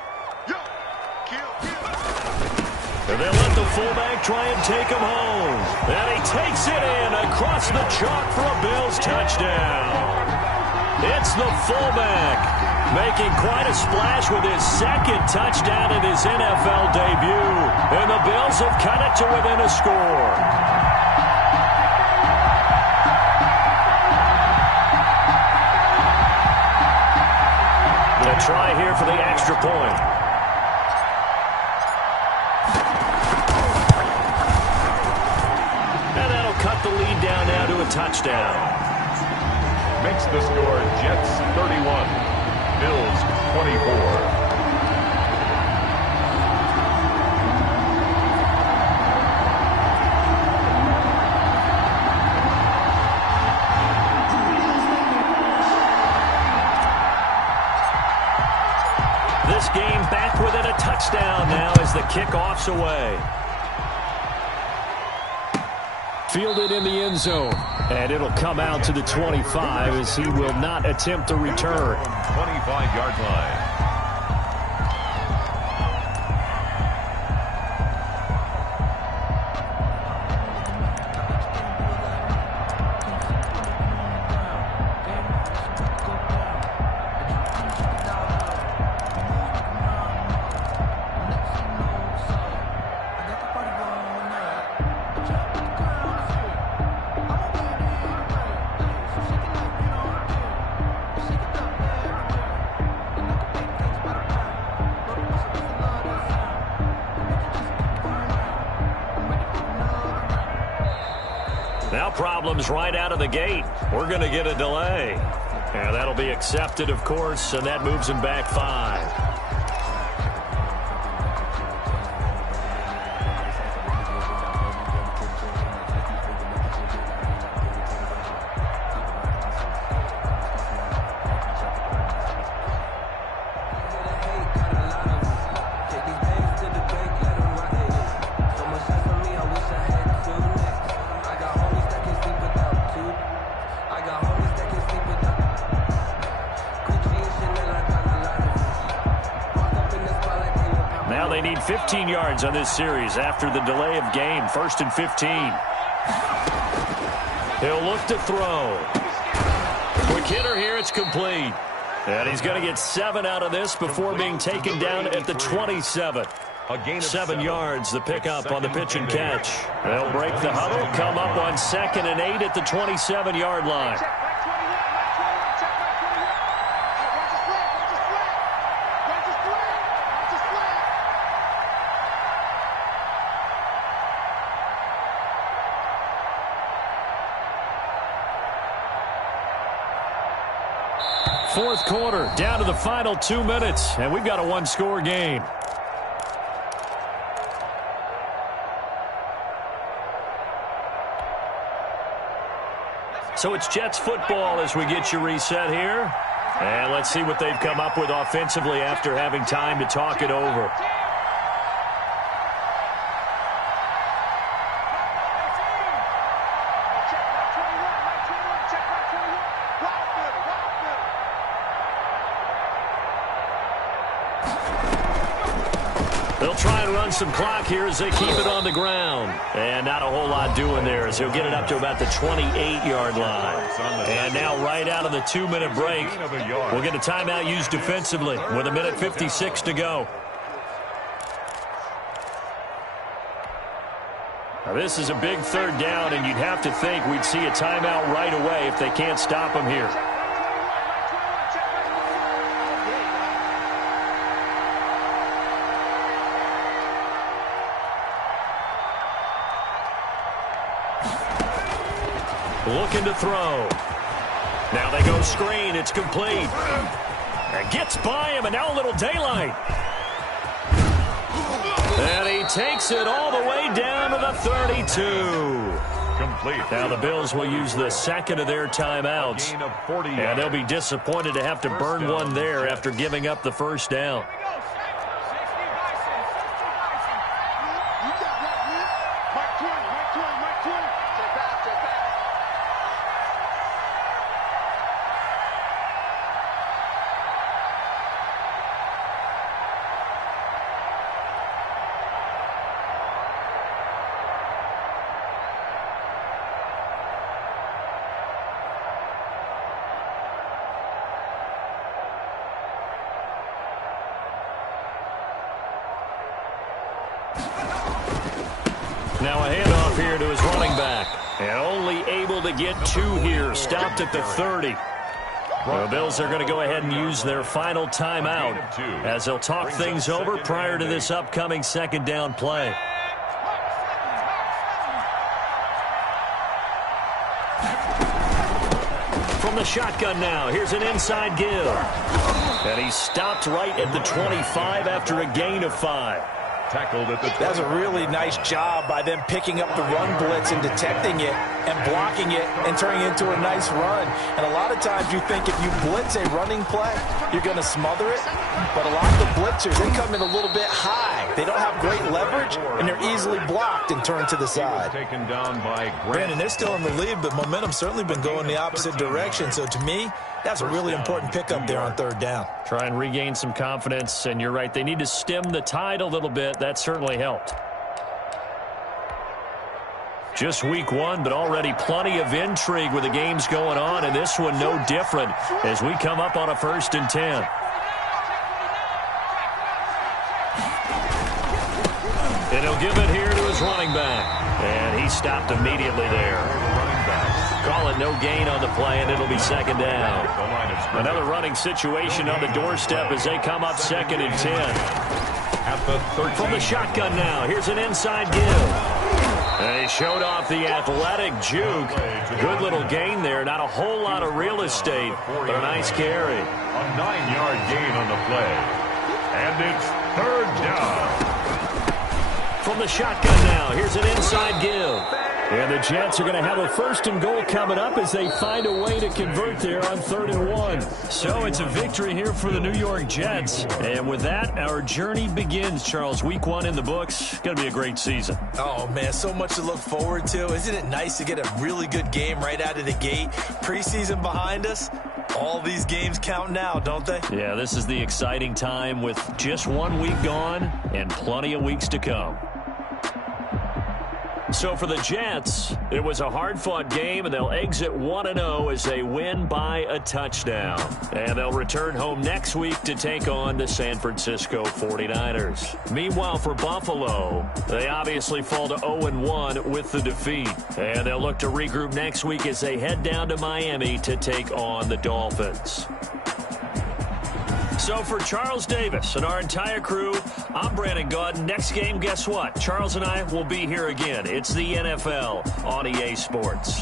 And they'll let the fullback try and take him home. And he takes it in across the chalk for a Bills touchdown. It's the fullback making quite a splash with his 2nd touchdown in his NFL debut. And the Bills have cut it to within a score. A try here for the extra point. And that'll cut the lead down now to a touchdown. Makes the score Jets 31, Bills 24. This game back within a touchdown now as the kickoff's away. Fielded in the end zone. And it'll come out to the 25 as he will not attempt to return. 25-yard line. Now problems right out of the gate. We're going to get a delay. And that'll be accepted, of course, and that moves him back 5. they need 15 yards on this series after the delay of game. 1st and 15. He'll look to throw. Quick hitter here. It's complete. And he's going to get 7 out of this before being taken down at the 27. 7 yards, the pickup on the pitch and catch. They'll break the huddle, come up on 2nd and 8 at the 27-yard line. Fourth quarter, down to the final 2 minutes, and we've got a one-score game. So it's Jets football as we get you reset here. And let's see what they've come up with offensively after having time to talk it over. They'll try and run some clock here as they keep it on the ground. And not a whole lot doing there as he'll get it up to about the 28-yard line. And now right out of the 2-minute break, we'll get a timeout used defensively with 1:56 to go. Now this is a big 3rd down, and you'd have to think we'd see a timeout right away if they can't stop him here. Looking to throw. Now they go screen. It's complete. And gets by him, and now a little daylight. And he takes it all the way down to the 32. Complete. Now the Bills will use the 2nd of their timeouts. And they'll be disappointed to have to burn one there after giving up the 1st down. Now a handoff here to his running back. And only able to get 2 here. Stopped at the 30. The Bills are going to go ahead and use their final timeout as they'll talk things over prior to this upcoming 2nd down play. From the shotgun now, here's an inside give. And he stopped right at the 25 after a gain of 5. Tackled at the 20. That's a really nice job by them picking up the run blitz and detecting it and blocking it and turning it into a nice run. And a lot of times you think if you blitz a running play, you're going to smother it. But a lot of the blitzers, they come in a little bit high. They don't have great leverage, and they're easily blocked and turned to the side. Taken down by Brandon, they're still in the lead, but momentum's certainly been going the opposite direction. So to me, that's a really important pickup there on 3rd down. Try and regain some confidence, and you're right. They need to stem the tide a little bit. That certainly helped. Just week 1, but already plenty of intrigue with the games going on, and this one no different as we come up on a 1st and 10. And he'll give it here to his running back. And he stopped immediately there. Call it no gain on the play, and it'll be 2nd down. Another running situation on the doorstep as they come up 2nd and 10. From the shotgun now, here's an inside give. And he showed off the athletic juke. Good little gain there. Not a whole lot of real estate, but a nice carry. A 9-yard gain on the play. And it's 3rd down. From the shotgun now, here's an inside give. And the Jets are going to have a 1st and goal coming up as they find a way to convert there on 3rd and 1. So it's a victory here for the New York Jets. And with that, our journey begins, Charles. Week 1 in the books. Going to be a great season. Oh, man, so much to look forward to. Isn't it nice to get a really good game right out of the gate? Preseason behind us. All these games count now, don't they? Yeah, this is the exciting time with just 1 week gone and plenty of weeks to come. So for the Jets, it was a hard-fought game, and they'll exit 1-0 as they win by a touchdown. And they'll return home next week to take on the San Francisco 49ers. Meanwhile, for Buffalo, they obviously fall to 0-1 with the defeat. And they'll look to regroup next week as they head down to Miami to take on the Dolphins. So for Charles Davis and our entire crew, I'm Brandon Gaudin. Next game, guess what? Charles and I will be here again. It's the NFL on EA Sports.